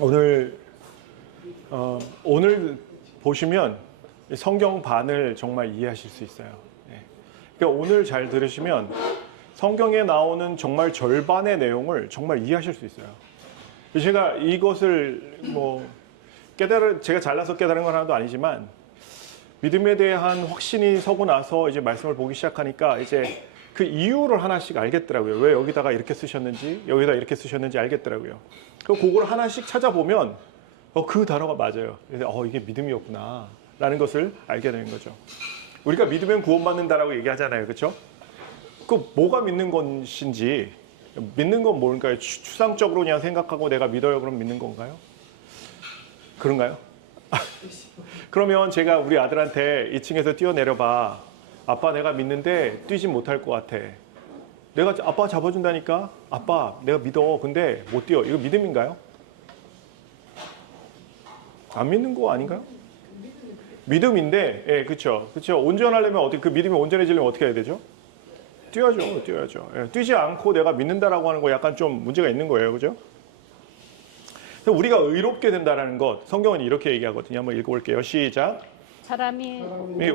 오늘 보시면 성경 반을 정말 이해하실 수 있어요. 그러니까 오늘 잘 들으시면 성경에 나오는 정말 절반의 내용을 정말 이해하실 수 있어요. 제가 이것을 제가 잘나서 깨달은 건 하나도 아니지만 믿음에 대한 확신이 서고 나서 이제 말씀을 보기 시작하니까 이제 그 이유를 하나씩 알겠더라고요. 왜 여기다가 이렇게 쓰셨는지, 여기다 이렇게 쓰셨는지 알겠더라고요. 그걸 하나씩 찾아보면 그 단어가 맞아요. 그래서 이게 믿음이었구나 라는 것을 알게 되는 거죠. 우리가 믿으면 구원받는다라고 얘기하잖아요. 그렇죠? 그 뭐가 믿는 것인지, 믿는 건 뭘까요? 추상적으로 그냥 생각하고 내가 믿어요 그럼 믿는 건가요? 그런가요? 그러면 제가 우리 아들한테 2층에서 뛰어내려봐. 아빠 내가 믿는데 뛰지 못할 것 같아. 내가 아빠 잡아준다니까? 아빠 내가 믿어. 근데 못 뛰어. 이거 믿음인가요? 안 믿는 거 아닌가요? 믿음인데, 예, 그렇죠. 온전하려면 어떻게, 그 믿음이 온전해지려면 어떻게 해야 되죠? 뛰어야죠. 예, 뛰지 않고 내가 믿는다라고 하는 거 약간 좀 문제가 있는 거예요, 그죠? 우리가 의롭게 된다라는 것, 성경은 이렇게 얘기하거든요. 한번 읽어볼게요. 시작. 사람이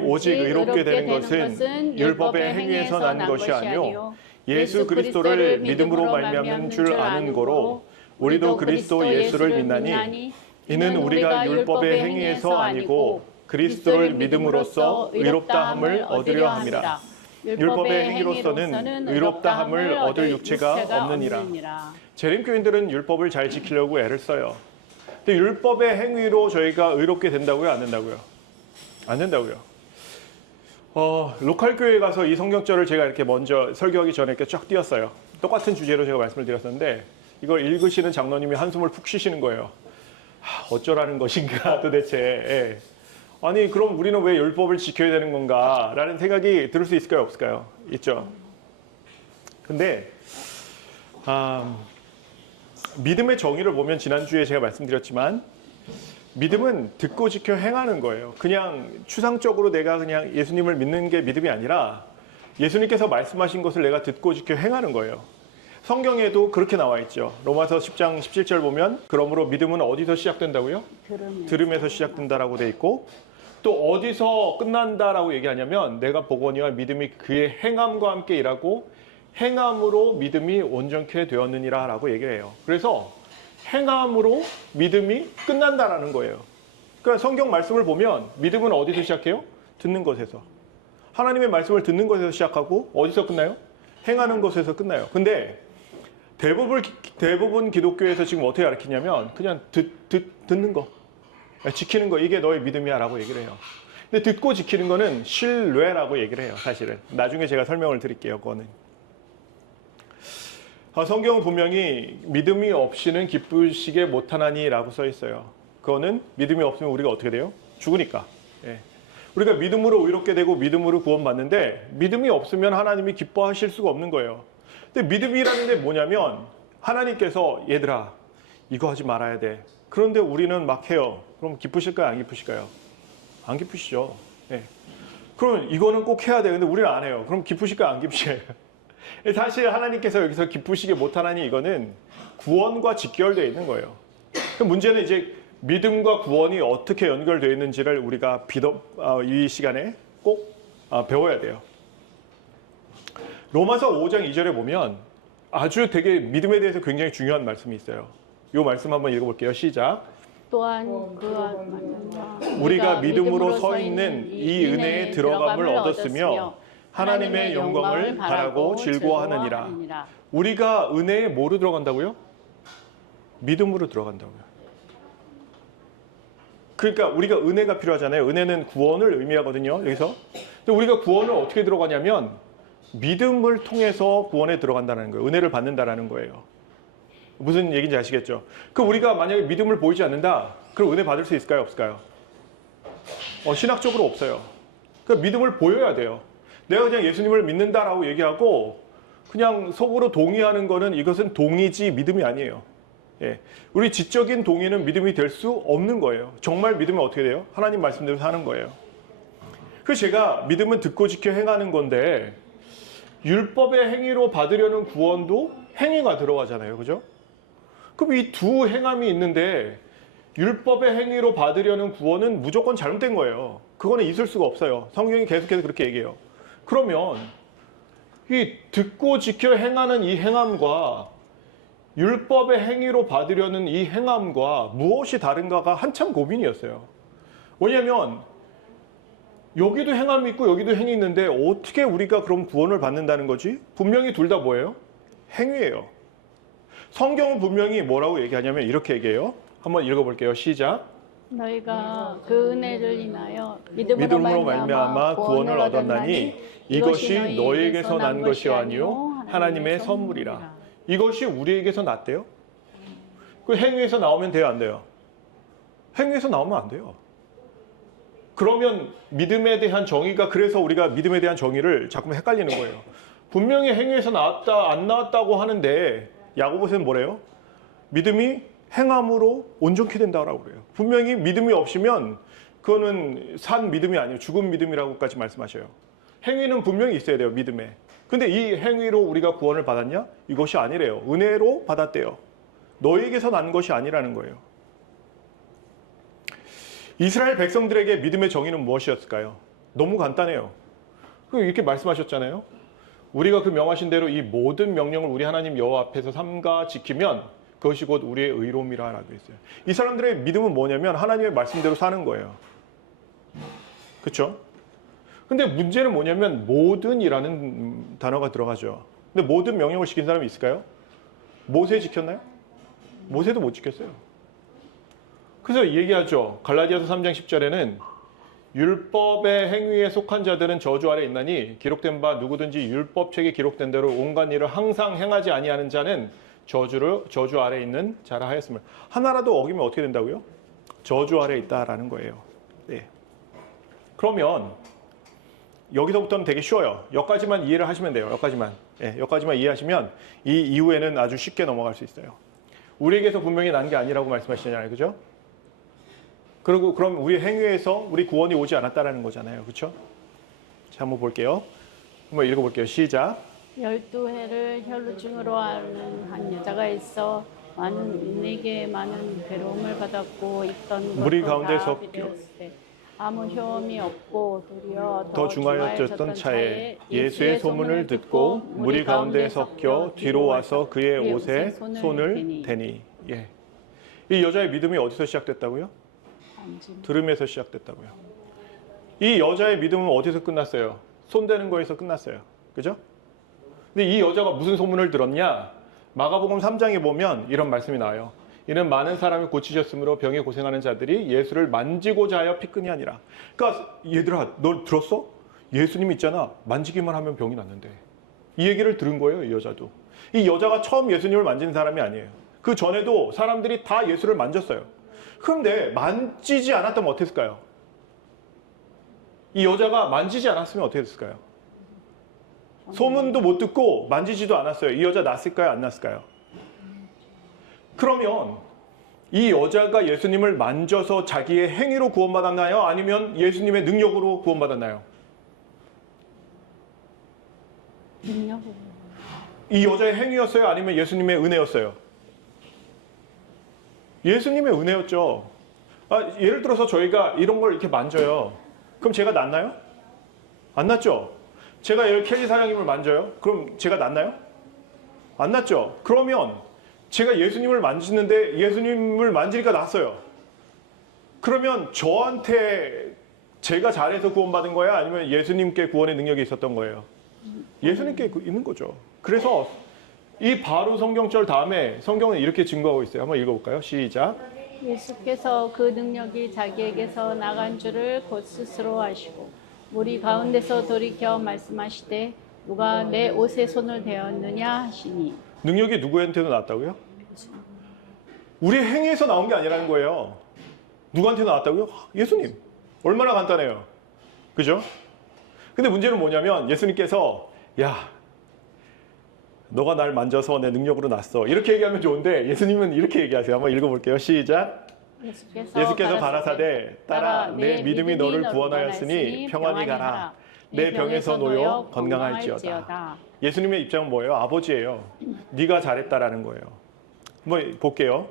오직 의롭게 되는 것은 율법의 행위에서 난 것이 아니요 예수 그리스도를 믿음으로 말미암는 줄 아는 거로 우리도 그리스도 예수를 믿나니 이는 우리가 율법의 행위에서 아니고 그리스도를 믿음으로써 의롭다함을 얻으려 함이라. 율법의 행위로서는 의롭다함을 얻을 육체가 없느니라. 재림교인들은 율법을 잘 지키려고 애를 써요. 근데 율법의 행위로 저희가 의롭게 된다고요? 안 된다고요? 안 된다고요. 로컬 교회에 가서 이 성경절을 제가 이렇게 먼저 설교하기 전에 이렇게 쫙 띄었어요. 똑같은 주제로 제가 말씀을 드렸었는데 이걸 읽으시는 장로님이 한숨을 푹 쉬시는 거예요. 어쩌라는 것인가 도대체. 예. 아니 그럼 우리는 왜 율법을 지켜야 되는 건가 라는 생각이 들 수 있을까요? 없을까요? 있죠. 근데 믿음의 정의를 보면 지난주에 제가 말씀드렸지만 믿음은 듣고 지켜 행하는 거예요. 그냥 추상적으로 내가 그냥 예수님을 믿는 게 믿음이 아니라 예수님께서 말씀하신 것을 내가 듣고 지켜 행하는 거예요. 성경에도 그렇게 나와 있죠. 로마서 10장 17절 보면 그러므로 믿음은 어디서 시작된다고요? 들음에서 시작된다라고 돼 있고 또 어디서 끝난다라고 얘기하냐면 내가 보거니와 믿음이 그의 행함과 함께 일하고 행함으로 믿음이 온전케 되었느니라 라고 얘기를 해요. 그래서 행함으로 믿음이 끝난다라는 거예요. 그러니까 성경 말씀을 보면 믿음은 어디서 시작해요? 듣는 것에서. 하나님의 말씀을 듣는 것에서 시작하고 어디서 끝나요? 행하는 것에서 끝나요. 근데 대부분 기독교에서 지금 어떻게 가르치냐면 그냥 듣는 거, 지키는 거, 이게 너의 믿음이야 라고 얘기를 해요. 근데 듣고 지키는 거는 신뢰라고 얘기를 해요. 사실은 나중에 제가 설명을 드릴게요. 그거는 성경은 분명히 믿음이 없이는 기쁘시게 못하나니 라고 써 있어요. 그거는 믿음이 없으면 우리가 어떻게 돼요? 죽으니까. 예. 우리가 믿음으로 의롭게 되고 믿음으로 구원받는데 믿음이 없으면 하나님이 기뻐하실 수가 없는 거예요. 근데 믿음이라는 게 뭐냐면 하나님께서 얘들아 이거 하지 말아야 돼. 그런데 우리는 막 해요. 그럼 기쁘실까요? 안 기쁘실까요? 안 기쁘시죠. 예. 그럼 이거는 꼭 해야 돼. 근데 우리는 안 해요. 그럼 기쁘실까요? 안 기쁘실까요? 사실 하나님께서 여기서 기쁘시게 못하나니 이거는 구원과 직결되어 있는 거예요. 문제는 이제 믿음과 구원이 어떻게 연결되어 있는지를 우리가 이 시간에 꼭 배워야 돼요. 로마서 5장 2절에 보면 아주 되게 믿음에 대해서 굉장히 중요한 말씀이 있어요. 이 말씀 한번 읽어볼게요. 시작. 또한 우리가 믿음으로 서 있는 이 은혜에 들어감을 얻었으며 하나님의 영광을 바라고 즐거워하느니라. 우리가 은혜에 뭐로 들어간다고요? 믿음으로 들어간다고요. 그러니까 우리가 은혜가 필요하잖아요. 은혜는 구원을 의미하거든요. 여기서. 근데 우리가 구원을 어떻게 들어가냐면 믿음을 통해서 구원에 들어간다는 거예요. 은혜를 받는다라는 거예요. 무슨 얘기인지 아시겠죠? 그럼 우리가 만약에 믿음을 보이지 않는다. 그럼 은혜 받을 수 있을까요? 없을까요? 신학적으로 없어요. 그러니까 믿음을 보여야 돼요. 내가 그냥 예수님을 믿는다라고 얘기하고 그냥 속으로 동의하는 거는 이것은 동의지 믿음이 아니에요. 예. 우리 지적인 동의는 믿음이 될 수 없는 거예요. 정말 믿으면 어떻게 돼요? 하나님 말씀대로 사는 거예요. 그래서 제가 믿음은 듣고 지켜 행하는 건데 율법의 행위로 받으려는 구원도 행위가 들어가잖아요. 그죠? 그럼 이 두 행함이 있는데 율법의 행위로 받으려는 구원은 무조건 잘못된 거예요. 그거는 있을 수가 없어요. 성경이 계속해서 그렇게 얘기해요. 그러면 이 듣고 지켜 행하는 이 행함과 율법의 행위로 받으려는 이 행함과 무엇이 다른가가 한참 고민이었어요. 왜냐하면 여기도 행함이 있고 여기도 행위 있는데 어떻게 우리가 그럼 구원을 받는다는 거지? 분명히 둘 다 뭐예요? 행위예요. 성경은 분명히 뭐라고 얘기하냐면 이렇게 얘기해요. 한번 읽어볼게요. 시작. 너희가 그 은혜를 인하여 믿음으로 믿음으로 말미암아 구원을 얻었나니 이것이 너희에게서 난 것이 아니요 하나님의 선물이라. 이것이 우리에게서 났대요. 그 행위에서 나오면 돼요, 안 돼요? 행위에서 나오면 안 돼요. 그러면 믿음에 대한 정의가, 그래서 우리가 믿음에 대한 정의를 자꾸 헷갈리는 거예요. 분명히 행위에서 나왔다 안 나왔다고 하는데 야고보서는 뭐래요? 믿음이 행함으로 온전케 된다라고 그래요. 분명히 믿음이 없으면 그거는 산 믿음이 아니에요. 죽은 믿음이라고까지 말씀하셔요. 행위는 분명히 있어야 돼요, 믿음에. 근데 이 행위로 우리가 구원을 받았냐? 이것이 아니래요. 은혜로 받았대요. 너에게서 난 것이 아니라는 거예요. 이스라엘 백성들에게 믿음의 정의는 무엇이었을까요? 너무 간단해요. 이렇게 말씀하셨잖아요. 우리가 그 명하신 대로 이 모든 명령을 우리 하나님 여호와 앞에서 삼가 지키면 그것이 곧 우리의 의로움이라고 했어요. 이 사람들의 믿음은 뭐냐면 하나님의 말씀대로 사는 거예요. 그렇죠? 근데 문제는 뭐냐면 모든이라는 단어가 들어가죠. 근데 모든 명령을 지킨 사람이 있을까요? 모세 지켰나요? 모세도 못 지켰어요. 그래서 얘기하죠. 갈라디아서 3장 10절에는 율법의 행위에 속한 자들은 저주 아래 있나니 기록된 바 누구든지 율법책에 기록된 대로 온갖 일을 항상 행하지 아니하는 자는 저주 아래 있는 자라 하였음을. 하나라도 어기면 어떻게 된다고요? 저주 아래 있다라는 거예요. 네. 그러면 여기서부터는 되게 쉬워요. 여기까지만 이해를 하시면 돼요. 여기까지만. 네, 여기까지만 이해하시면 이 이후에는 아주 쉽게 넘어갈 수 있어요. 우리에게서 분명히 난 게 아니라고 말씀하시잖아요. 그죠? 그리고 그럼 우리 행위에서 우리 구원이 오지 않았다라는 거잖아요. 그렇죠? 자, 한번 볼게요. 한번 읽어볼게요. 시작. 12해를 혈루증으로 앓는 한 여자가 있어 내게 많은 괴로움을 받았고 있던 무리 것도 가운데 다 섞여 비되었으되 아무 효험이 없고 도리어 더 중하여졌던 차에 예수의 소문을 듣고 무리 가운데 섞여 뒤로 와서 그의 옷에 손을 대니. 예. 이 여자의 믿음이 어디서 시작됐다고요? 들음에서 시작됐다고요. 이 여자의 믿음은 어디서 끝났어요? 손대는 거에서 끝났어요. 그죠? 근데 이 여자가 무슨 소문을 들었냐? 마가복음 3장에 보면 이런 말씀이 나와요. 이는 많은 사람이 고치셨으므로 병에 고생하는 자들이 예수를 만지고자 하여 피끈이 아니라. 그러니까 얘들아, 너 들었어? 예수님 있잖아. 만지기만 하면 병이 낫는데. 이 얘기를 들은 거예요, 이 여자도. 이 여자가 처음 예수님을 만지는 사람이 아니에요. 그 전에도 사람들이 다 예수를 만졌어요. 그런데 만지지 않았다면 어떻게 했을까요? 이 여자가 만지지 않았으면 어떻게 됐을까요? 소문도 못 듣고 만지지도 않았어요. 이 여자 낫을까요? 안 낫을까요? 그러면 이 여자가 예수님을 만져서 자기의 행위로 구원받았나요? 아니면 예수님의 능력으로 구원받았나요? 능력으로. 이 여자의 행위였어요? 아니면 예수님의 은혜였어요? 예수님의 은혜였죠. 예를 들어서 저희가 이런 걸 이렇게 만져요. 그럼 제가 낫나요? 안 낫죠? 제가 켈리 사장님을 만져요? 그럼 제가 낫나요? 안 낫죠? 그러면 제가 예수님을 만지는데 예수님을 만지니까 낫어요. 그러면 저한테 제가 잘해서 구원받은 거야? 아니면 예수님께 구원의 능력이 있었던 거예요? 예수님께 있는 거죠. 그래서 이 바로 성경절 다음에 성경은 이렇게 증거하고 있어요. 한번 읽어볼까요? 시작. 예수께서 그 능력이 자기에게서 나간 줄을 곧 스스로 아시고 무리 가운데서 돌이켜 말씀하시되 누가 내 옷에 손을 대었느냐 하시니. 능력이 누구한테도 나왔다고요? 우리 행위에서 나온 게 아니라는 거예요. 누구한테 나왔다고요? 예수님. 얼마나 간단해요. 그죠? 근데 문제는 뭐냐면 예수님께서 야, 너가 날 만져서 내 능력으로 났어. 이렇게 얘기하면 좋은데 예수님은 이렇게 얘기하세요. 한번 읽어볼게요. 시작. 예수께서 가라사대 따라 내 믿음이 너를 구원하였으니 평안히 가라. 내 병에서 놓여 건강할지어다. 예수님의 입장은 뭐예요? 아버지예요. 네가 잘했다라는 거예요. 한번 볼게요.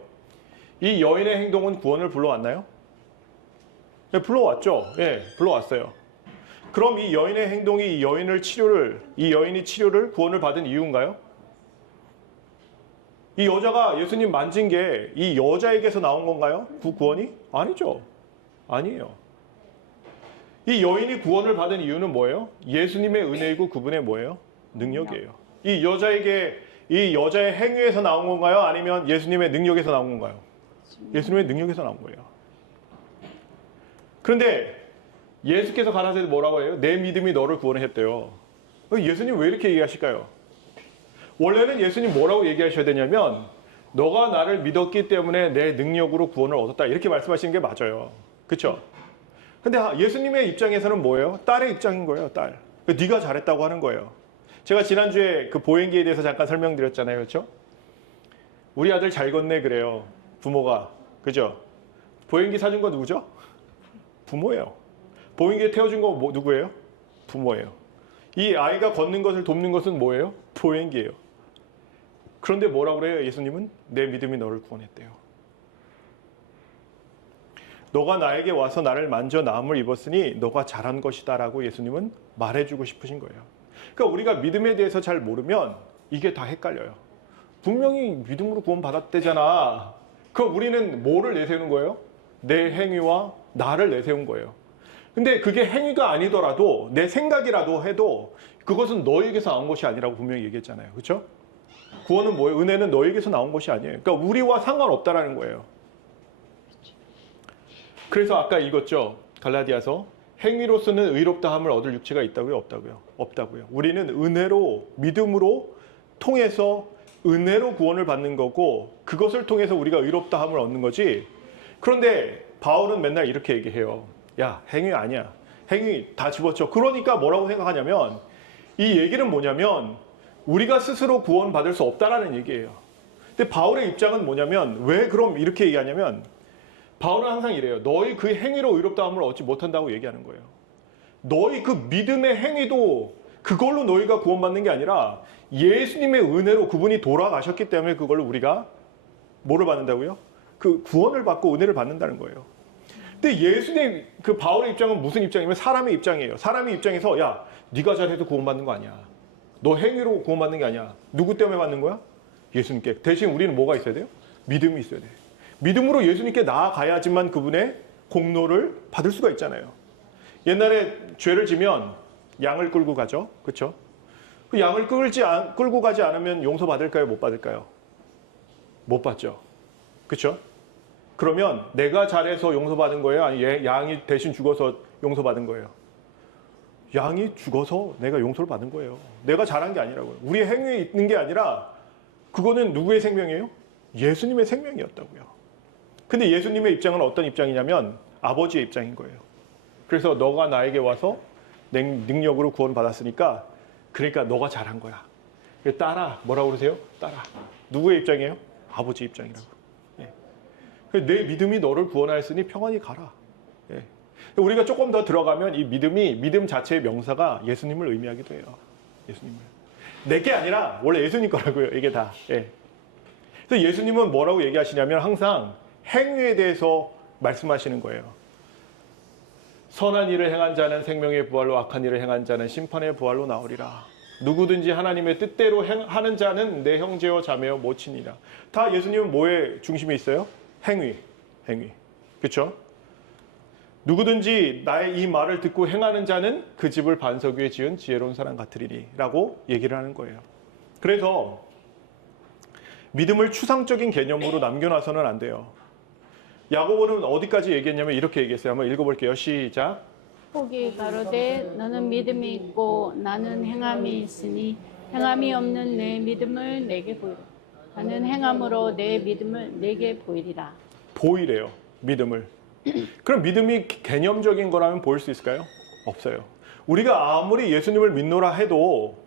이 여인의 행동은 구원을 불러왔나요? 네, 불러왔죠. 예, 불러왔어요. 그럼 이 여인의 행동이 이 여인이 치료를 구원을 받은 이유인가요? 이 여자가 예수님 만진 게 이 여자에게서 나온 건가요? 그 구원이? 아니죠. 아니에요. 이 여인이 구원을 받은 이유는 뭐예요? 예수님의 은혜이고 그분의 뭐예요? 능력이에요. 이 여자의 행위에서 나온 건가요? 아니면 예수님의 능력에서 나온 건가요? 예수님의 능력에서 나온 거예요. 그런데 예수께서 가라사대 뭐라고 해요? 내 믿음이 너를 구원했대요. 예수님 왜 이렇게 얘기하실까요? 원래는 예수님 뭐라고 얘기하셔야 되냐면 너가 나를 믿었기 때문에 내 능력으로 구원을 얻었다 이렇게 말씀하시는 게 맞아요. 그렇죠? 근데 예수님의 입장에서는 뭐예요? 딸의 입장인 거예요. 딸. 네가 잘했다고 하는 거예요. 제가 지난주에 그 보행기에 대해서 잠깐 설명드렸잖아요. 그렇죠? 우리 아들 잘 걷네 그래요. 부모가. 그죠? 보행기 사준 거 누구죠? 부모예요. 보행기에 태워준 거 누구예요? 부모예요. 이 아이가 걷는 것을 돕는 것은 뭐예요? 보행기예요. 그런데 뭐라고 그래요? 예수님은 내 믿음이 너를 구원했대요. 너가 나에게 와서 나를 만져 나음을 입었으니 너가 잘한 것이다 라고 예수님은 말해주고 싶으신 거예요. 그러니까 우리가 믿음에 대해서 잘 모르면 이게 다 헷갈려요. 분명히 믿음으로 구원 받았대잖아. 그럼 우리는 뭐를 내세우는 거예요? 내 행위와 나를 내세운 거예요. 근데 그게 행위가 아니더라도 내 생각이라도 해도 그것은 너에게서 나온 것이 아니라고 분명히 얘기했잖아요. 그렇죠? 구원은 뭐예요? 은혜는 너에게서 나온 것이 아니에요. 그러니까 우리와 상관없다라는 거예요. 그래서 아까 읽었죠. 갈라디아서 행위로서는 의롭다함을 얻을 육체가 있다고요? 없다고요? 없다고요. 우리는 은혜로 믿음으로 통해서 은혜로 구원을 받는 거고 그것을 통해서 우리가 의롭다함을 얻는 거지. 그런데 바울은 맨날 이렇게 얘기해요. 야, 행위 아니야. 행위 다 집어쳐. 그러니까 뭐라고 생각하냐면 이 얘기는 뭐냐면 우리가 스스로 구원받을 수 없다라는 얘기예요. 근데 바울의 입장은 뭐냐면 왜 그럼 이렇게 얘기하냐면 바울은 항상 이래요. 너희 그 행위로 의롭다함을 얻지 못한다고 얘기하는 거예요. 너희 그 믿음의 행위도 그걸로 너희가 구원받는 게 아니라 예수님의 은혜로 그분이 돌아가셨기 때문에 그걸로 우리가 뭐를 받는다고요? 그 구원을 받고 은혜를 받는다는 거예요. 근데 예수님 그 바울의 입장은 무슨 입장이면 사람의 입장이에요. 사람의 입장에서 야, 네가 잘해도 구원받는 거 아니야. 너 행위로 구원받는 게 아니야. 누구 때문에 받는 거야? 예수님께. 대신 우리는 뭐가 있어야 돼요? 믿음이 있어야 돼. 믿음으로 예수님께 나아가야지만 그분의 공로를 받을 수가 있잖아요. 옛날에 죄를 지면 양을 끌고 가죠. 그렇죠? 그 양을 끌고 가지 않으면 용서받을까요? 못 받을까요? 못 받죠. 그렇죠? 그러면 내가 잘해서 용서받은 거예요? 아니 양이 대신 죽어서 용서받은 거예요? 양이 죽어서 내가 용서를 받은 거예요. 내가 잘한 게 아니라고요. 우리의 행위에 있는 게 아니라 그거는 누구의 생명이에요? 예수님의 생명이었다고요. 근데 예수님의 입장은 어떤 입장이냐면 아버지의 입장인 거예요. 그래서 너가 나에게 와서 내 능력으로 구원받았으니까 그러니까 너가 잘한 거야. 따라. 뭐라고 그러세요? 따라. 누구의 입장이에요? 아버지 입장이라고. 예. 내 믿음이 너를 구원하였으니 평안히 가라. 예. 우리가 조금 더 들어가면 이 믿음 자체의 명사가 예수님을 의미하기도 해요. 예수님을. 내게 아니라 원래 예수님 거라고요. 이게 다. 예. 그래서 예수님은 뭐라고 얘기하시냐면 항상 행위에 대해서 말씀하시는 거예요. 선한 일을 행한 자는 생명의 부활로 악한 일을 행한 자는 심판의 부활로 나오리라. 누구든지 하나님의 뜻대로 하는 자는 내 형제요 자매요 모친이라. 다 예수님은 뭐에 중심에 있어요? 행위. 그렇죠? 누구든지 나의 이 말을 듣고 행하는 자는 그 집을 반석 위에 지은 지혜로운 사람 같으리니 라고 얘기를 하는 거예요. 그래서 믿음을 추상적인 개념으로 남겨놔서는 안 돼요. 야고보는 어디까지 얘기했냐면 이렇게 얘기했어요. 한번 읽어볼게요. 시작. 혹이 가로되 너는 믿음이 있고 나는 행함이 있으니 행함이 없는 내 믿음을 내게 보이라. 나는 행함으로 내 믿음을 내게 보이리라. 보이래요. 믿음을. 그럼 믿음이 개념적인 거라면 보일 수 있을까요? 없어요. 우리가 아무리 예수님을 믿노라 해도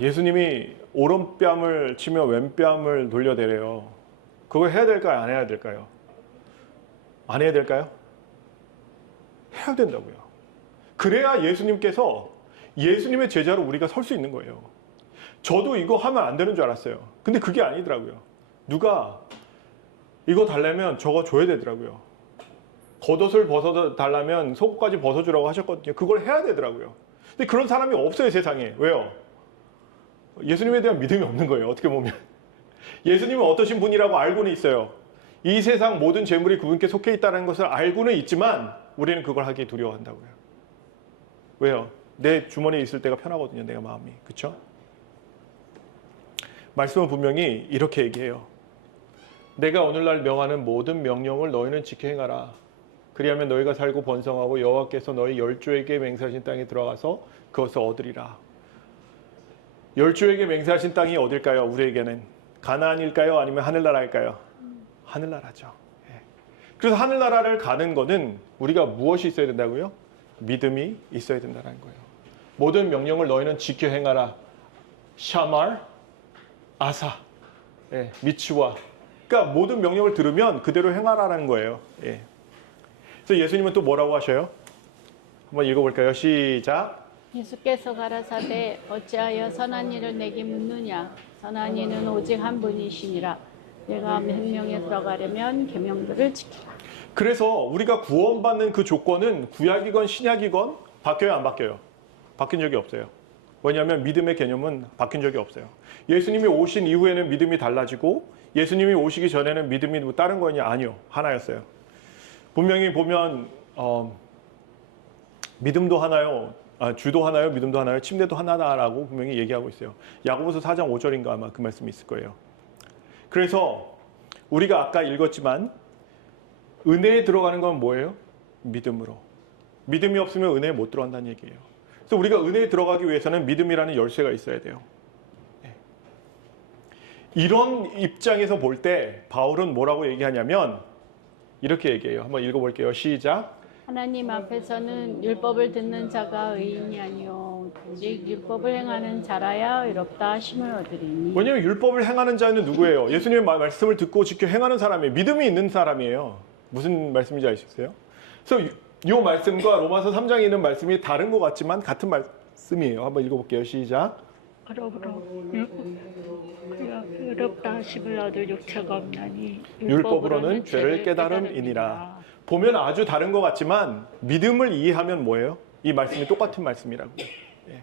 예수님이 오른뺨을 치며 왼뺨을 돌려대래요. 그걸 해야 될까요? 안 해야 될까요? 안 해야 될까요? 해야 된다고요. 그래야 예수님께서 예수님의 제자로 우리가 설 수 있는 거예요. 저도 이거 하면 안 되는 줄 알았어요. 근데 그게 아니더라고요. 누가 이거 달라면 저거 줘야 되더라고요. 겉옷을 벗어 달라면 속옷까지 벗어주라고 하셨거든요. 그걸 해야 되더라고요. 근데 그런 사람이 없어요, 세상에. 왜요? 예수님에 대한 믿음이 없는 거예요, 어떻게 보면. 예수님은 어떠신 분이라고 알고는 있어요. 이 세상 모든 재물이 그분께 속해 있다는 것을 알고는 있지만 우리는 그걸 하기 두려워한다고요. 왜요? 내 주머니에 있을 때가 편하거든요, 내가 마음이. 그렇죠? 말씀은 분명히 이렇게 얘기해요. 내가 오늘날 명하는 모든 명령을 너희는 지켜 행하라. 그리하면 너희가 살고 번성하고 여호와께서 너희 열조에게 맹세하신 땅에 들어가서 그것을 얻으리라. 열조에게 맹세하신 땅이 어딜까요? 우리에게는 가나안일까요? 아니면 하늘나라일까요? 하늘나라죠. 예. 그래서 하늘나라를 가는 거는 우리가 무엇이 있어야 된다고요? 믿음이 있어야 된다는 거예요. 모든 명령을 너희는 지켜 행하라. 샤말, 아사, 예, 미츠와. 그러니까 모든 명령을 들으면 그대로 행하라는 거예요. 예. 그래서 예수님은 또 뭐라고 하셔요? 한번 읽어볼까요? 시작. 예수께서 가라사대 어찌하여 선한 일을 내게 묻느냐? 선한 이는 오직 한 분이시니라. 내가 명령에 들어가려면 계명들을 지키라. 그래서 우리가 구원받는 그 조건은 구약이건 신약이건 바뀌어요, 안 바뀌어요? 바뀐 적이 없어요. 왜냐하면 믿음의 개념은 바뀐 적이 없어요. 예수님이 오신 이후에는 믿음이 달라지고 예수님이 오시기 전에는 믿음이 뭐 다른 거냐? 아니요. 하나였어요. 분명히 보면 믿음도 하나요. 주도 하나요? 믿음도 하나요? 침례도 하나다라고 분명히 얘기하고 있어요. 야고보서 4장 5절인가 아마 그 말씀이 있을 거예요. 그래서 우리가 아까 읽었지만 은혜에 들어가는 건 뭐예요? 믿음으로. 믿음이 없으면 은혜에 못 들어간다는 얘기예요. 그래서 우리가 은혜에 들어가기 위해서는 믿음이라는 열쇠가 있어야 돼요. 이런 입장에서 볼 때 바울은 뭐라고 얘기하냐면 이렇게 얘기해요. 한번 읽어볼게요. 시작. 하나님 앞에서는 율법을 듣는 자가 의인이 아니요 오직 율법을 행하는 자라야 의롭다 하심을 얻으리니. 왜냐하면 율법을 행하는 자는 누구예요? 예수님의 말씀을 듣고 지켜 행하는 사람이에요. 믿음이 있는 사람이에요. 무슨 말씀인지 아시겠어요? 그래서 이 말씀과 로마서 3장에 있는 말씀이 다른 것 같지만 같은 말씀이에요. 한번 읽어볼게요. 시작. 의롭다 하심을 얻을 육체가 없나니 율법으로는 죄를 깨달음이니라. 보면 아주 다른 것 같지만 믿음을 이해하면 뭐예요? 이 말씀이 똑같은 말씀이라고요. 예.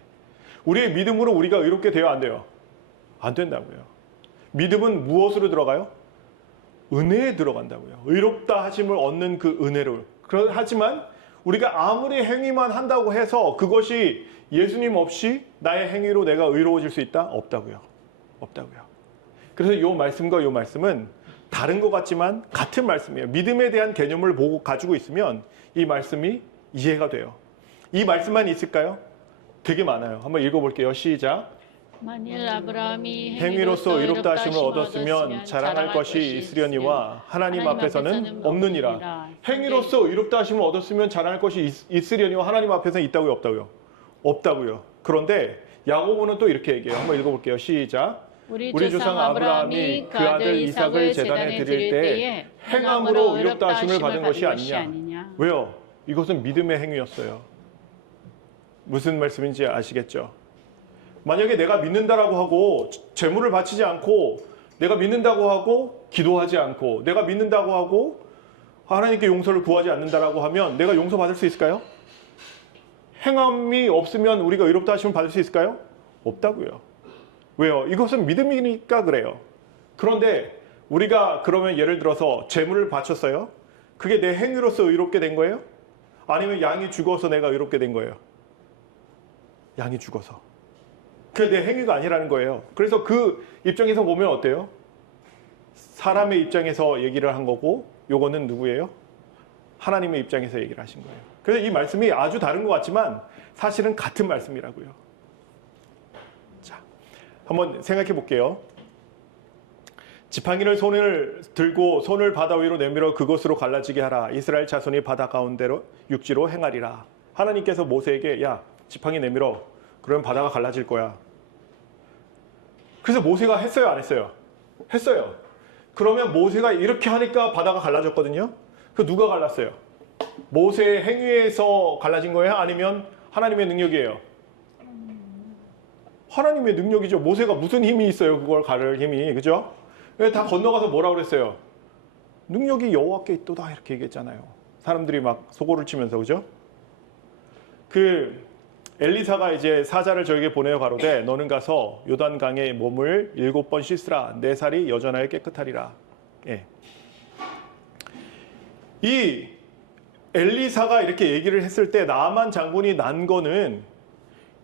우리의 믿음으로 우리가 의롭게 돼요? 안 돼요? 안 된다고요. 믿음은 무엇으로 들어가요? 은혜에 들어간다고요. 의롭다 하심을 얻는 그 은혜로. 하지만 우리가 아무리 행위만 한다고 해서 그것이 예수님 없이 나의 행위로 내가 의로워질 수 있다? 없다고요. 없다고요. 그래서 이 말씀과 이 말씀은 다른 것 같지만 같은 말씀이에요. 믿음에 대한 개념을 보고 가지고 있으면 이 말씀이 이해가 돼요. 이 말씀만 있을까요? 되게 많아요. 한번 읽어볼게요. 시작. 만일 아브라함이 행위로서 의롭다 하심을 얻었으면 자랑할 것이 있으려니와 하나님 앞에서는 없느니라. 행위로서 의롭다 하심을 얻었으면 자랑할 것이 있으려니와 하나님 앞에서는 있다고요? 없다고요? 없다고요. 그런데 야고보는 또 이렇게 얘기해요. 한번 읽어볼게요. 시작. 우리 조상 아브라함이 그 아들 이삭을 제단에 드릴 때에 행함으로 의롭다 하심을 받은 것이 아니냐. 왜요? 이것은 믿음의 행위였어요. 무슨 말씀인지 아시겠죠? 만약에 내가 믿는다라고 하고 제물을 바치지 않고 내가 믿는다고 하고 기도하지 않고 내가 믿는다고 하고 하나님께 용서를 구하지 않는다라고 하면 내가 용서받을 수 있을까요? 행함이 없으면 우리가 의롭다 하심을 받을 수 있을까요? 없다고요. 왜요? 이것은 믿음이니까 그래요. 그런데 우리가 그러면 예를 들어서 제물을 바쳤어요. 그게 내 행위로서 의롭게 된 거예요? 아니면 양이 죽어서 내가 의롭게 된 거예요? 양이 죽어서. 그게 내 행위가 아니라는 거예요. 그래서 그 입장에서 보면 어때요? 사람의 입장에서 얘기를 한 거고 요거는 누구예요? 하나님의 입장에서 얘기를 하신 거예요. 그래서 이 말씀이 아주 다른 것 같지만 사실은 같은 말씀이라고요. 자, 한번 생각해 볼게요. 지팡이를 손을 들고 손을 바다 위로 내밀어 그곳으로 갈라지게 하라. 이스라엘 자손이 바다 가운데로 육지로 행하리라. 하나님께서 모세에게 야 지팡이 내밀어. 그러면 바다가 갈라질 거야. 그래서 모세가 했어요, 안 했어요? 했어요. 그러면 모세가 이렇게 하니까 바다가 갈라졌거든요. 그 누가 갈랐어요? 모세의 행위에서 갈라진 거예요? 아니면 하나님의 능력이에요? 하나님의 능력이죠. 모세가 무슨 힘이 있어요? 그걸 가를 힘이. 그죠? 다 건너가서 뭐라고 그랬어요? 능력이 여호와께 있도다 이렇게 얘기했잖아요. 사람들이 막 소고를 치면서 그죠? 그 엘리사가 이제 사자를 저에게 보내어 가로되 너는 가서 요단강에 몸을 7번 씻으라 내 살이 여전하여 깨끗하리라. 예. 이 엘리사가 이렇게 얘기를 했을 때 나아만 장군이 난 거는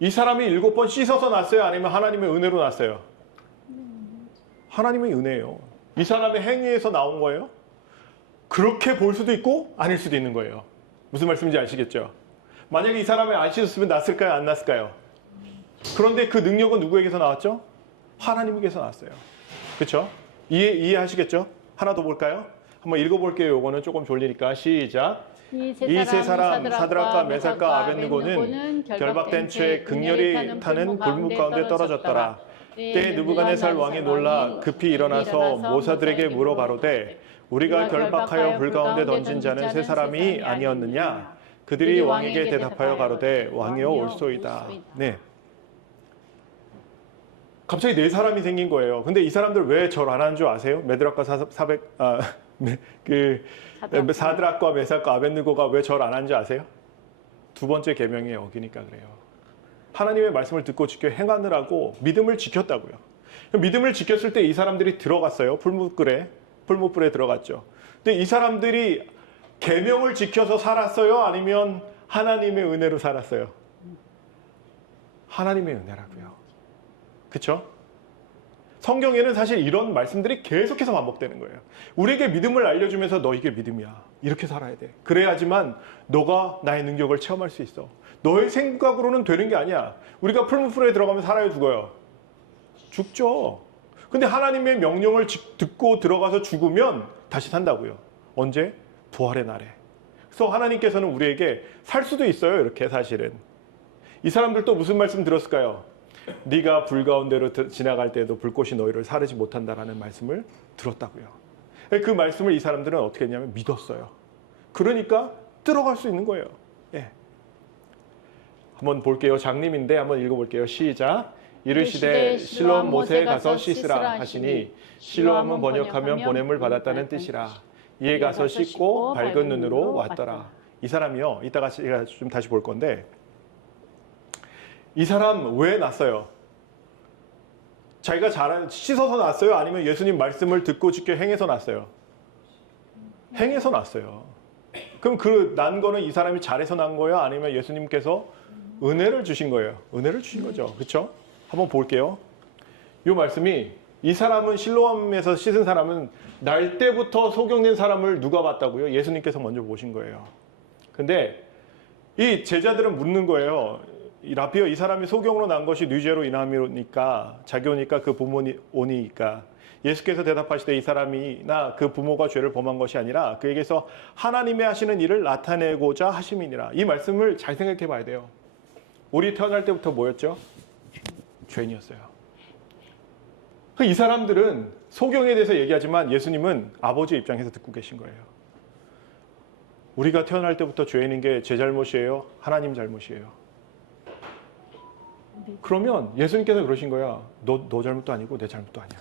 이 사람이 7번 씻어서 났어요? 아니면 하나님의 은혜로 났어요? 하나님의 은혜예요. 이 사람의 행위에서 나온 거예요? 그렇게 볼 수도 있고 아닐 수도 있는 거예요. 무슨 말씀인지 아시겠죠? 만약에 이 사람이 안 씻었으면 났을까요? 안 났을까요? 그런데 그 능력은 누구에게서 나왔죠? 하나님에게서 나왔어요. 그렇죠? 이해하시겠죠? 하나 더 볼까요? 한번 읽어볼게요. 요거는 조금 졸리니까 시작. 이 세 사람 사드락과 메삭과 아벳느고는 결박된 채 극렬히 타는 불문 가운데 떨어졌더라. 때에 느부갓네살 왕이 놀라 급히 일어나서 모사들에게 물어 가로되 우리가 결박하여 불 가운데 던진 자는 세 사람이 아니었느냐? 그들이 왕에게 대답하여 가로되 왕이여 올소이다. 네. 갑자기 네 사람이 생긴 거예요. 근데 이 사람들 왜 절 안 하는 줄 아세요? 메드락과 사드락과 메삭과 아벳느고가 왜 절 안 하는 줄 아세요? 두 번째 계명에 어기니까 그래요. 하나님의 말씀을 듣고 지켜 행하느라고 믿음을 지켰다고요. 믿음을 지켰을 때 이 사람들이 들어갔어요. 풀무불에 들어갔죠. 근데 이 사람들이 계명을 지켜서 살았어요? 아니면 하나님의 은혜로 살았어요? 하나님의 은혜라고요. 그렇죠? 성경에는 사실 이런 말씀들이 계속해서 반복되는 거예요. 우리에게 믿음을 알려주면서 너 이게 믿음이야. 이렇게 살아야 돼. 그래야지만 너가 나의 능력을 체험할 수 있어. 너의 생각으로는 되는 게 아니야. 우리가 풀무불에 들어가면 살아요, 죽어요? 죽죠. 근데 하나님의 명령을 듣고 들어가서 죽으면 다시 산다고요. 언제? 부활의 날에. 그래서 하나님께서는 우리에게 살 수도 있어요. 이렇게 사실은. 이 사람들 또 무슨 말씀 들었을까요? 네가 불 가운데로 지나갈 때도 불꽃이 너희를 사르지 못한다라는 말씀을 들었다고요. 그 말씀을 이 사람들은 어떻게 했냐면 믿었어요. 그러니까 들어갈 수 있는 거예요. 예. 한번 볼게요. 장님인데 한번 읽어볼게요. 시작. 이르시되 실로암 못에 가서 씻으라 하시니 실로암은 번역하면 보냄을 받았다는 뜻이라. 이에 가서 씻고 밝은 눈으로 왔더라. 이 사람이요. 이따가 제가 좀 다시 볼 건데 이 사람 왜 났어요? 자기가 씻어서 났어요? 아니면 예수님 말씀을 듣고 지켜 행해서 났어요? 행해서 났어요. 그럼 그 난 거는 이 사람이 잘해서 난 거예요? 아니면 예수님께서 은혜를 주신 거예요? 은혜를 주신 거죠. 그렇죠? 한번 볼게요. 이 말씀이 이 사람은 실로암에서 씻은 사람은 날 때부터 소경된 사람을 누가 봤다고요? 예수님께서 먼저 보신 거예요. 근데 이 제자들은 묻는 거예요. 라피어 이 사람이 소경으로 난 것이 뉘죄로 인함이니까 자기오니까 그 부모오니까 예수께서 대답하시되 이 사람이나 그 부모가 죄를 범한 것이 아니라 그에게서 하나님의 하시는 일을 나타내고자 하심이니라. 이 말씀을 잘 생각해 봐야 돼요. 우리 태어날 때부터 뭐였죠? 죄인이었어요. 이 사람들은 소경에 대해서 얘기하지만 예수님은 아버지의 입장에서 듣고 계신 거예요. 우리가 태어날 때부터 죄인인 게 제 잘못이에요? 하나님 잘못이에요? 그러면 예수님께서 그러신 거야. 너 잘못도 아니고 내 잘못도 아니야.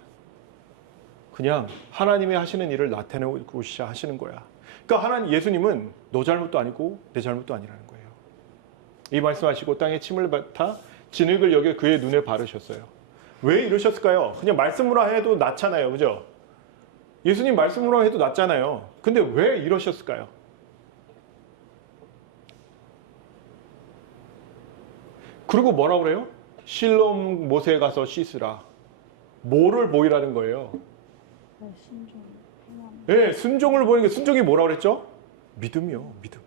그냥 하나님의 하시는 일을 나타내고자 하시는 거야. 그러니까 예수님은 너 잘못도 아니고 내 잘못도 아니라는 거예요. 이 말씀하시고 땅에 침을 뱉아 진흙을 여겨 그의 눈에 바르셨어요. 왜 이러셨을까요? 그냥 말씀으로 해도 낫잖아요. 그죠? 예수님 말씀으로 해도 낫잖아요. 근데 왜 이러셨을까요? 그리고 뭐라고 그래요? 실로암 못에 가서 씻으라. 뭐를 보이라는 거예요? 네, 순종을 보이는 게 순종이 뭐라고 그랬죠? 믿음이요. 믿음.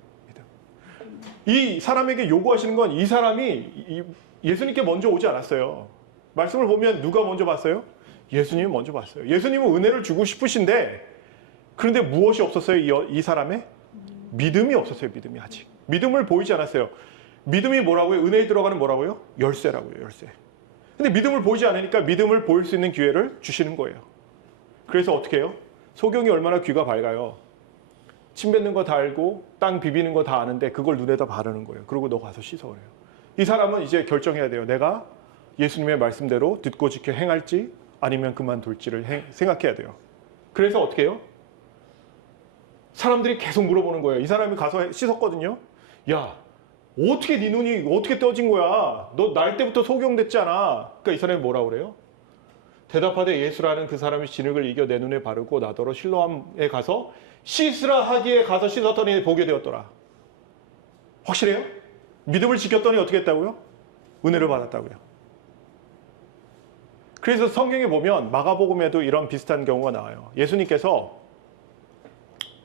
이 사람에게 요구하시는 건 이 사람이 예수님께 먼저 오지 않았어요. 말씀을 보면 누가 먼저 봤어요? 예수님이 먼저 봤어요. 예수님은 은혜를 주고 싶으신데 그런데 무엇이 없었어요? 이 사람의? 믿음이 없었어요. 믿음이 아직. 믿음을 보이지 않았어요. 믿음이 뭐라고요? 은혜에 들어가는 뭐라고요? 열쇠라고요. 열쇠. 근데 믿음을 보이지 않으니까 믿음을 보일 수 있는 기회를 주시는 거예요. 그래서 어떻게 해요? 소경이 얼마나 귀가 밝아요. 침 뱉는 거 다 알고 땅 비비는 거 다 아는데 그걸 눈에다 바르는 거예요. 그리고 너 가서 씻어 그래요. 이 사람은 이제 결정해야 돼요. 내가 예수님의 말씀대로 듣고 지켜 행할지 아니면 그만둘지를 생각해야 돼요. 그래서 어떻게 해요? 사람들이 계속 물어보는 거예요. 이 사람이 가서 씻었거든요. 야, 어떻게 네 눈이 어떻게 떠진 거야? 너 날 때부터 소경됐잖아. 그러니까 이 사람이 뭐라 그래요? 대답하되 예수라는 그 사람이 진흙을 이겨 내 눈에 바르고 나더러 실로암에 가서 씻으라 하기에 가서 씻었더니 보게 되었더라. 확실해요? 믿음을 지켰더니 어떻게 했다고요? 은혜를 받았다고요. 그래서 성경에 보면 마가복음에도 이런 비슷한 경우가 나와요. 예수님께서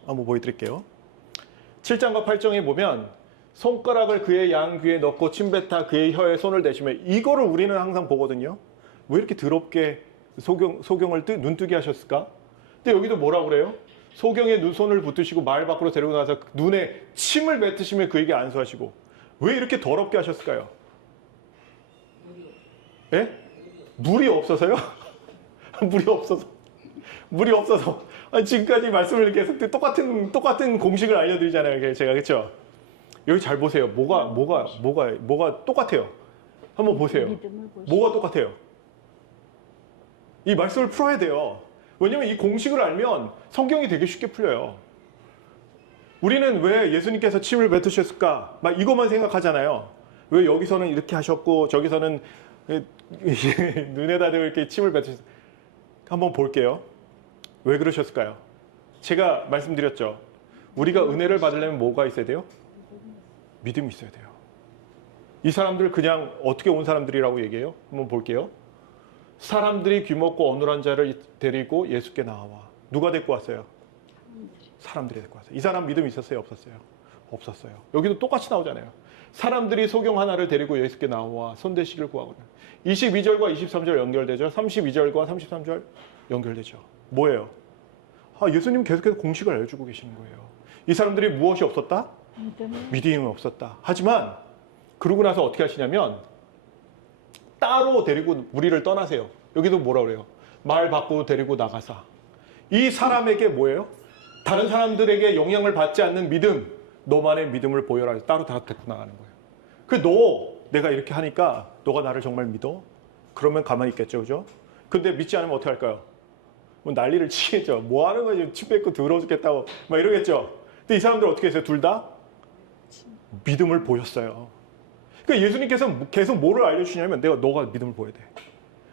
한번 보여드릴게요. 7장과 8장에 보면 손가락을 그의 양귀에 넣고 침뱉아 그의 혀에 손을 대시면 이거를 우리는 항상 보거든요. 왜 이렇게 더럽게 소경을 눈뜨게 하셨을까? 근데 여기도 뭐라고 그래요? 소경의 손을 붙드시고 마을 밖으로 데리고 나서 눈에 침을 뱉으시며 그에게 안수하시고 왜 이렇게 더럽게 하셨을까요? 예? 물이 없어서요? 물이 없어서 아니, 지금까지 말씀을 계속 똑같은 공식을 알려드리잖아요. 제가 그렇죠? 여기 잘 보세요. 뭐가 똑같아요? 한번 보세요. 뭐가 똑같아요? 이 말씀을 풀어야 돼요. 왜냐면 이 공식을 알면 성경이 되게 쉽게 풀려요. 우리는 왜 예수님께서 침을 뱉으셨을까? 막 이것만 생각하잖아요. 왜 여기서는 이렇게 하셨고 저기서는 눈에다 대고 이렇게 침을 뱉으셨을까? 한번 볼게요. 왜 그러셨을까요? 제가 말씀드렸죠. 우리가 은혜를 받으려면 뭐가 있어야 돼요? 믿음이 있어야 돼요. 이 사람들 그냥 어떻게 온 사람들이라고 얘기해요? 한번 볼게요. 사람들이 귀먹고 어눌한 자를 데리고 예수께 나와. 누가 데리고 왔어요? 사람들이 데리고 왔어요. 이 사람 믿음이 있었어요? 없었어요? 없었어요. 여기도 똑같이 나오잖아요. 사람들이 소경 하나를 데리고 예수께 나와 손대시기를 구하거든요. 22절과 23절 연결되죠. 32절과 33절 연결되죠. 뭐예요? 예수님 계속해서 공식을 알려주고 계시는 거예요. 이 사람들이 무엇이 없었다? 믿음이 없었다. 하지만 그러고 나서 어떻게 하시냐면 따로 데리고 우리를 떠나세요. 여기도 뭐라 그래요? 마을 밖으로 데리고 나가사. 이 사람에게 뭐예요? 다른 사람들에게 영향을 받지 않는 믿음, 너만의 믿음을 보여라. 따로 다 데리고 나가는 거예요. 내가 이렇게 하니까 너가 나를 정말 믿어? 그러면 가만히 있겠죠, 그죠? 근데 믿지 않으면 어떻게 할까요? 뭐 난리를 치겠죠. 뭐 하는 거야? 침 뱉고 더러워 죽겠다고 막 이러겠죠. 근데 이 사람들 어떻게 했어요? 둘 다 믿음을 보였어요. 그러니까 예수님께서 계속 뭐를 알려주시냐면 너가 믿음을 보여야 돼.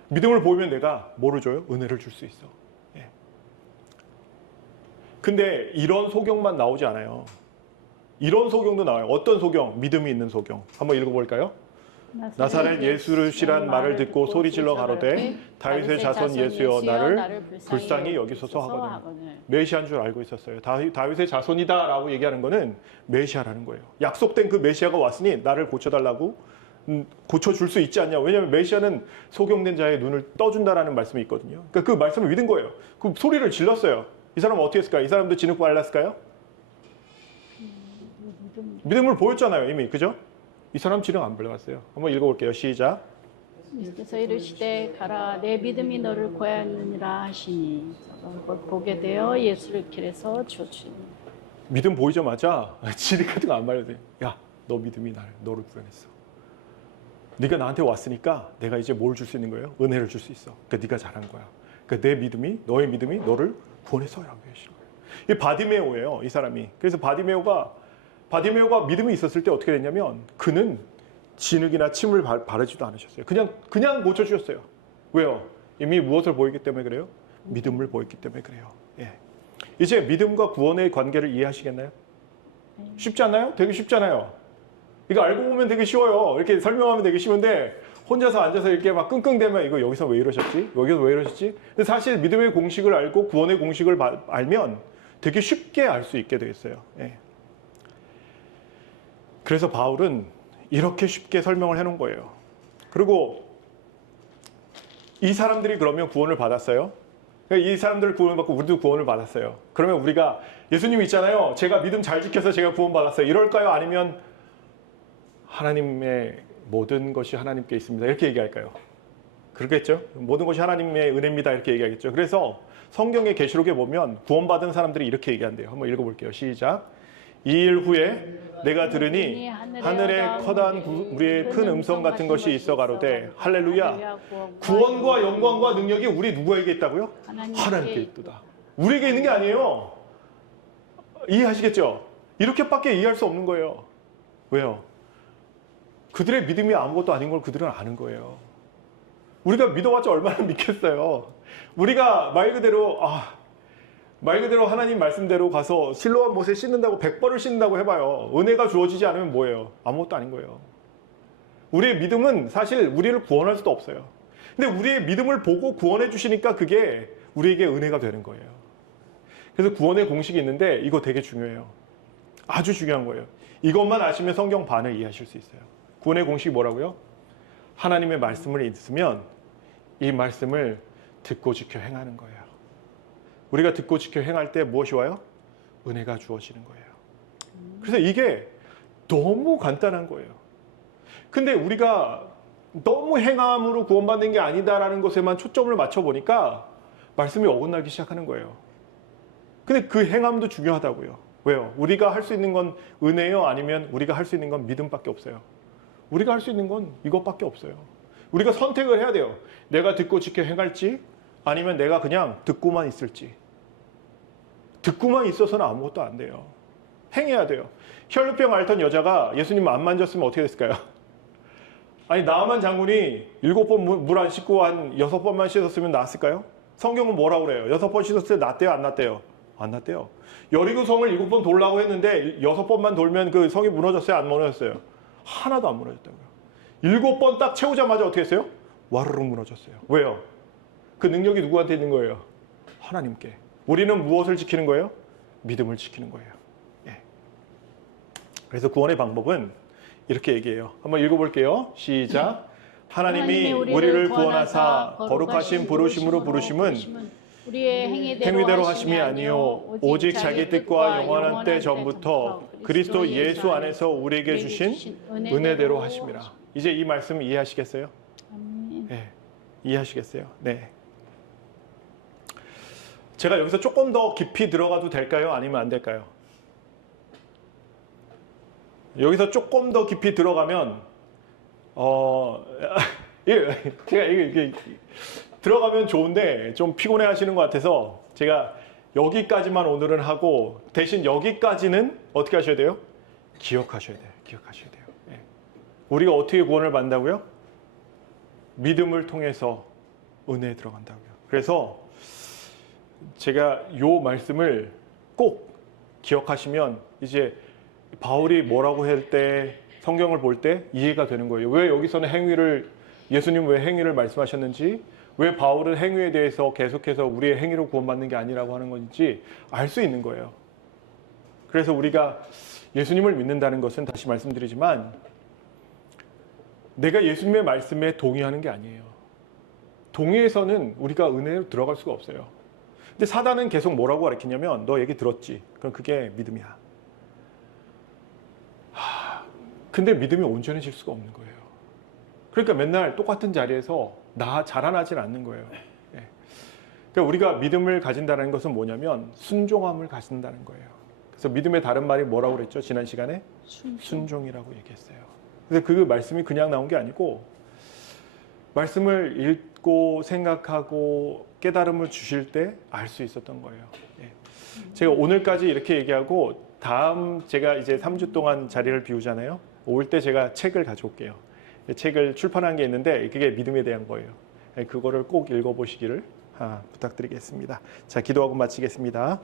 믿음을 보이면 내가 뭐를 줘요? 은혜를 줄 수 있어. 예. 근데 이런 소경만 나오지 않아요. 이런 소경도 나와요. 어떤 소경? 믿음이 있는 소경. 한번 읽어볼까요? 나사렛 예수시란 말을 듣고 소리질러 가로되 다윗의 자손 예수여 나를 불쌍히 여기소서 하거든요. 메시아인 줄 알고 있었어요. 다윗의 자손이다라고 얘기하는 거는 메시아라는 거예요. 약속된 그 메시아가 왔으니 나를 고쳐달라고 고쳐줄 수 있지 않냐. 왜냐하면 메시아는 소경된 자의 눈을 떠준다라는 말씀이 있거든요. 그러니까 그 말씀을 믿은 거예요. 그 소리를 질렀어요. 이 사람은 어떻게 했을까요? 이 사람도 진흙 발랐을까요? 믿음을 보였잖아요 이미. 그죠? 이 사람 진흙 안 발랐어요. 한번 읽어볼게요. 시작. 예수께서 이르시되 가라 내 믿음이 너를 구하였느니라 하시니 곧 보게 되어 예수를 길에서 주었으니. 믿음 보이자마자 진흙 같은 거 안 발라도 돼. 야, 너 믿음이 너를 구원했어. 네가 나한테 왔으니까 내가 이제 뭘 줄 수 있는 거예요? 은혜를 줄 수 있어. 그러니까 네가 잘한 거야. 그러니까 너의 믿음이 너를 구원했어라고 하시는 거예요. 이 바디메오예요, 이 사람이. 그래서 바디메오가 믿음이 있었을 때 어떻게 됐냐면 그는 진흙이나 침을 바르지도 않으셨어요. 그냥 고쳐주셨어요. 왜요? 이미 무엇을 보였기 때문에 그래요? 믿음을 보였기 때문에 그래요. 예. 이제 믿음과 구원의 관계를 이해하시겠나요? 쉽지 않나요? 되게 쉽잖아요. 이거 알고 보면 되게 쉬워요. 이렇게 설명하면 되게 쉬운데 혼자서 앉아서 이렇게 막 끙끙대면 이거 여기서 왜 이러셨지? 여기서 왜 이러셨지? 근데 사실 믿음의 공식을 알고 구원의 공식을 알면 되게 쉽게 알 수 있게 되겠어요. 예. 그래서 바울은 이렇게 쉽게 설명을 해놓은 거예요. 그리고 이 사람들이 그러면 구원을 받았어요. 이 사람들 구원을 받고 우리도 구원을 받았어요. 그러면 우리가 예수님 있잖아요. 제가 믿음 잘 지켜서 제가 구원 받았어요. 이럴까요? 아니면 하나님의 모든 것이 하나님께 있습니다. 이렇게 얘기할까요? 그렇겠죠? 모든 것이 하나님의 은혜입니다. 이렇게 얘기하겠죠. 그래서 성경의 계시록에 보면 구원받은 사람들이 이렇게 얘기한대요. 한번 읽어볼게요. 시작. 이 일 후에 내가 들으니 하늘에 커다란 우리의 큰 음성 같은 것이 있어 가로되 할렐루야 구원과 영광과 능력이 우리 누구에게 있다고요? 하나님께 있도다. 우리에게 있는 게 아니에요. 이해하시겠죠? 이렇게밖에 이해할 수 없는 거예요. 왜요? 그들의 믿음이 아무것도 아닌 걸 그들은 아는 거예요. 우리가 믿어봤자 얼마나 믿겠어요. 우리가 말 그대로 하나님 말씀대로 가서 실로암 못에 씻는다고 100벌을 씻는다고 해봐요. 은혜가 주어지지 않으면 뭐예요? 아무것도 아닌 거예요. 우리의 믿음은 사실 우리를 구원할 수도 없어요. 근데 우리의 믿음을 보고 구원해 주시니까 그게 우리에게 은혜가 되는 거예요. 그래서 구원의 공식이 있는데 이거 되게 중요해요. 아주 중요한 거예요. 이것만 아시면 성경 반을 이해하실 수 있어요. 구원의 공식이 뭐라고요? 하나님의 말씀을 있으면 이 말씀을 듣고 지켜 행하는 거예요. 우리가 듣고 지켜 행할 때 무엇이 와요? 은혜가 주어지는 거예요. 그래서 이게 너무 간단한 거예요. 근데 우리가 너무 행함으로 구원받는 게 아니다라는 것에만 초점을 맞춰보니까 말씀이 어긋나기 시작하는 거예요. 근데 그 행함도 중요하다고요. 왜요? 우리가 할 수 있는 건 은혜요? 아니면 우리가 할 수 있는 건 믿음밖에 없어요. 우리가 할 수 있는 건 이것밖에 없어요. 우리가 선택을 해야 돼요. 내가 듣고 지켜 행할지 아니면 내가 그냥 듣고만 있을지. 듣고만 있어서는 아무것도 안 돼요. 행해야 돼요. 혈루병 앓던 여자가 예수님 안 만졌으면 어떻게 됐을까요? 아니 나아만 장군이 7번 물 안 씻고 한 6번만 씻었으면 나았을까요? 성경은 뭐라고 그래요? 6번 씻었을 때 낫대요? 안 낫대요? 안 낫대요. 여리고 성을 7번 돌라고 했는데 6번만 돌면 그 성이 무너졌어요? 안 무너졌어요? 하나도 안 무너졌다고요. 7번 딱 채우자마자 어떻게 했어요? 와르르 무너졌어요. 왜요? 그 능력이 누구한테 있는 거예요? 하나님께. 우리는 무엇을 지키는 거예요? 믿음을 지키는 거예요. 예. 그래서 구원의 방법은 이렇게 얘기해요. 한번 읽어볼게요. 시작. 하나님이 우리를 구원하사 거룩하신 부르심으로 부르심은 우리의 행위대로 하심이 아니요 오직 자기 뜻과 영원한 때 전부터 그리스도 예수 안에서 우리에게 주신 은혜대로 하심이라. 이제 이 말씀 이해하시겠어요? 네. 이해하시겠어요? 네. 제가 여기서 조금 더 깊이 들어가도 될까요? 아니면 안 될까요? 여기서 조금 더 깊이 들어가면 제가 이게 들어가면 좋은데 좀 피곤해 하시는 것 같아서 제가 여기까지만 오늘은 하고 대신 여기까지는 어떻게 하셔야 돼요? 기억하셔야 돼요. 기억하셔야 돼요. 예. 우리가 어떻게 구원을 받는다고요? 믿음을 통해서 은혜에 들어간다고요. 그래서 제가 요 말씀을 꼭 기억하시면 이제 바울이 뭐라고 할 때 성경을 볼 때 이해가 되는 거예요. 왜 여기서는 행위를 예수님 왜 행위를 말씀하셨는지 왜 바울은 행위에 대해서 계속해서 우리의 행위로 구원받는 게 아니라고 하는 건지 알 수 있는 거예요. 그래서 우리가 예수님을 믿는다는 것은 다시 말씀드리지만 내가 예수님의 말씀에 동의하는 게 아니에요. 동의해서는 우리가 은혜로 들어갈 수가 없어요. 근데 사단은 계속 뭐라고 가르치냐면 너 얘기 들었지? 그럼 그게 믿음이야. 근데 믿음이 온전해질 수가 없는 거예요. 그러니까 맨날 똑같은 자리에서 자라나질 않는 거예요. 예. 그러니까 우리가 믿음을 가진다는 것은 뭐냐면 순종함을 가진다는 거예요. 그래서 믿음의 다른 말이 뭐라고 그랬죠? 지난 시간에? 순종이라고 얘기했어요. 그래서 그 말씀이 그냥 나온 게 아니고 말씀을 읽고 생각하고 깨달음을 주실 때 알 수 있었던 거예요. 예. 제가 오늘까지 이렇게 얘기하고 다음 제가 이제 3주 동안 자리를 비우잖아요. 올 때 제가 책을 가져올게요. 책을 출판한 게 있는데 그게 믿음에 대한 거예요. 그거를 꼭 읽어보시기를 부탁드리겠습니다. 자, 기도하고 마치겠습니다.